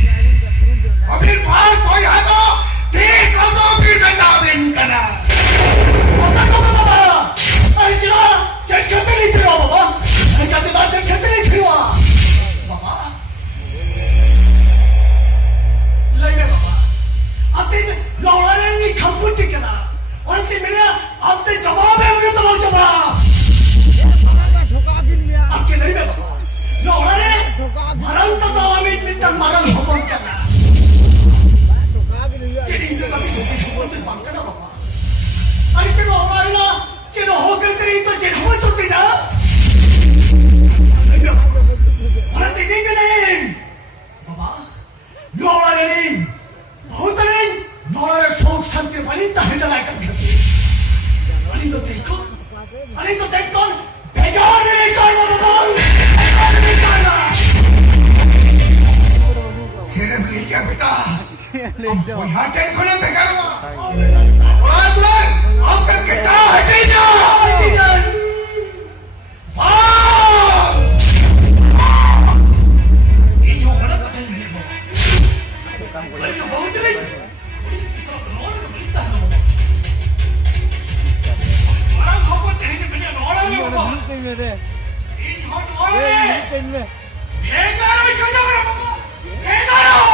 अभी बाहर कोई alinta hidalay ka gabi. Alin to tekon? Alin to tekon? Begar ni kay mo mo. Begar ni kay na. Sira beli kya beta? Koई हाटे खोले बेकार हुआ। आज तुम अब तक कितना हटे जा? ये जो बड़ा कठिन है वो। बड़ी जो बहुत नहीं। इसका नॉन तो मिलता है वो। हमारा लोगों को तेरे बिना नॉन है वो। इन हॉट वाले। बेकार है क्यों जा रहा है? बेकार हो।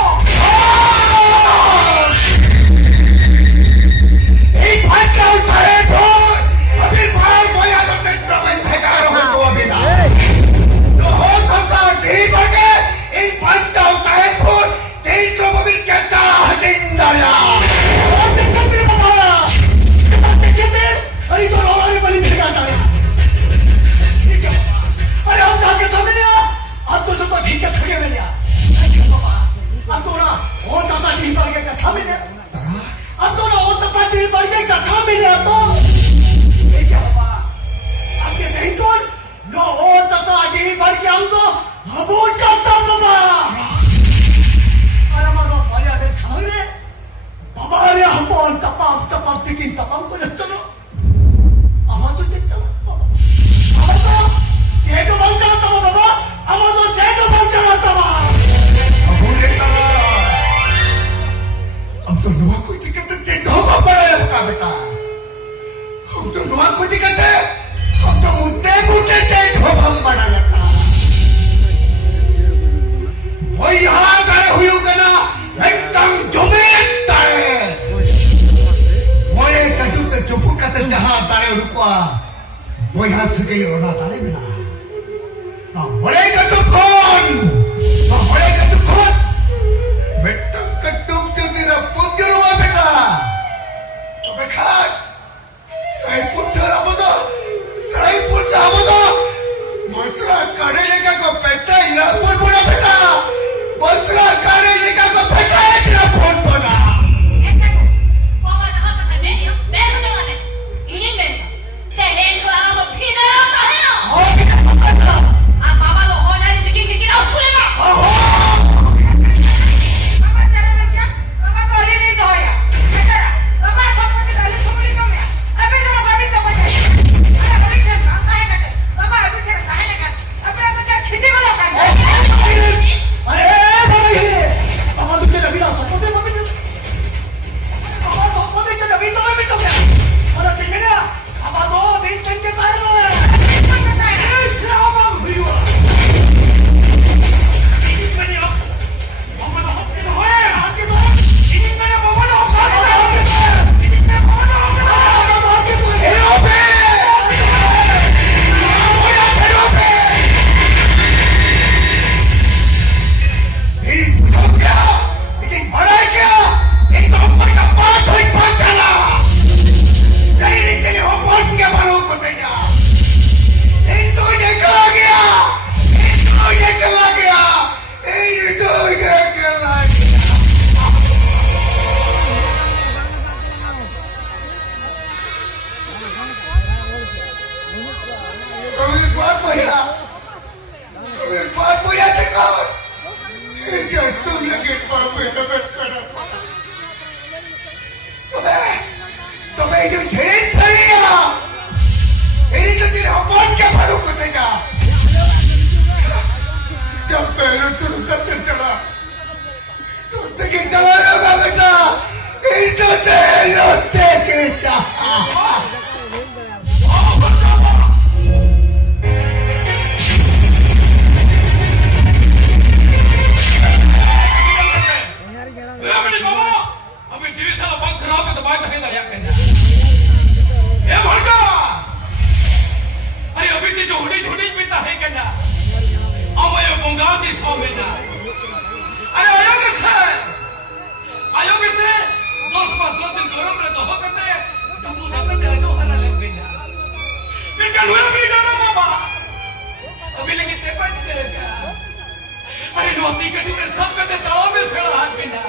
अरे नौती कटी में सब कदे ताव में सड़ा हाथ बिना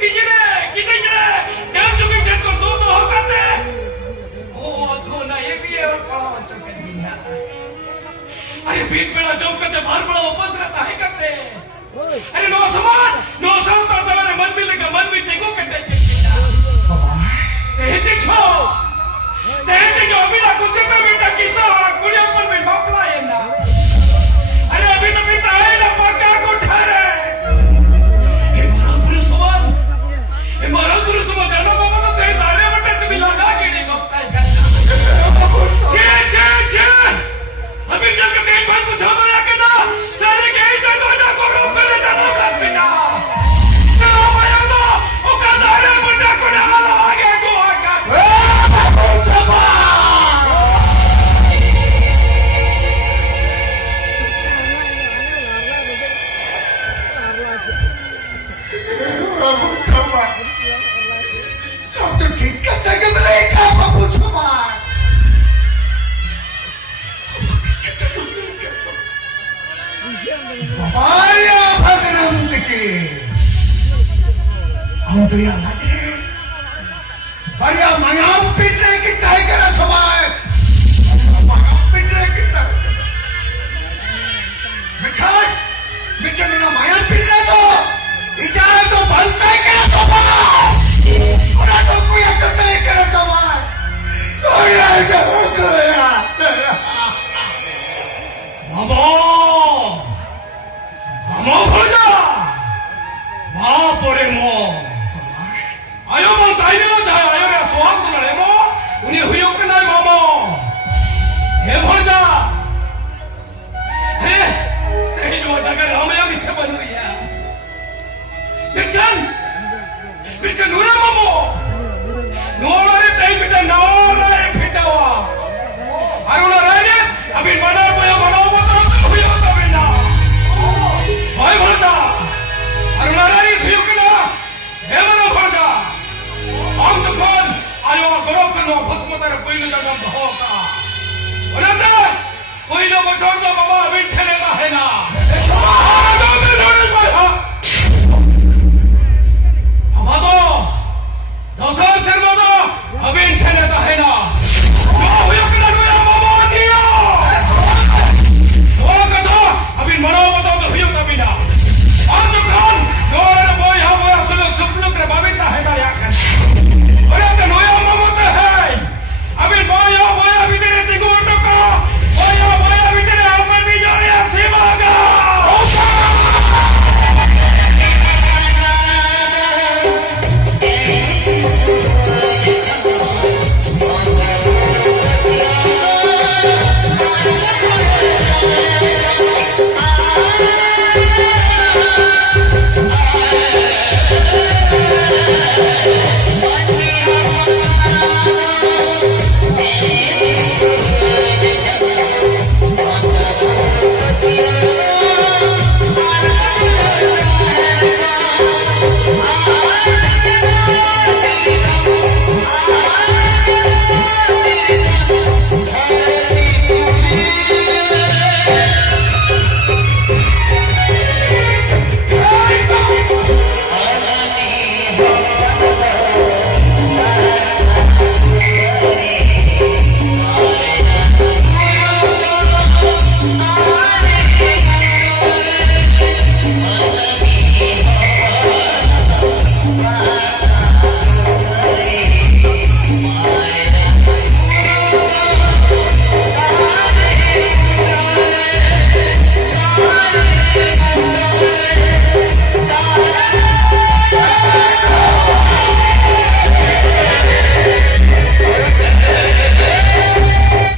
किजरे किजरे क्या चुकी अरे बीच बेड़ा जम करते बार बड़ा उपस रहता है करते अरे नो समान नो साउता तवारे मन में लगा मन में टेको कटे ए देखो तेरे जो अभी ना कुछ पे बेटा किसा कुड़िया पर में बापला है ना अरे अभी तो बेटा है ना पक्का को ठहरे ए मारा गुरु समान जाना बाबा तो तेरे दाने बटे तुम्हें लगा के नहीं गोपता है चे अभी चल के तेज भाई को छोड़ रहा के ना सारे के ही तो ना को रोक ले जाना करते ना चलो भैया तो वो का दाने बटे को ना आगे को आगे तो ठीक कहता है कि मिलेगा बाबू समान बाया भगरंत के हम तो यहाँ लगे बाया मयाम पिटने की तय करा सवाल मयाम पिटने की तय मिठाई मिठाई में ना मयाम पिटने दो इजाज़ तो भलता ही करा सवाल और आज तो कोई अच्छा तय करा सवाल और ऐसा हो गया मामो भजा बाप रे मो आयो मो ताइने ना जाए आयो रे सोहाग तो लड़े मो उन्हें हुई के ना मामो हे भजा हे तेरी नो जगह रामया विषय बन गया बिरकन बिरकन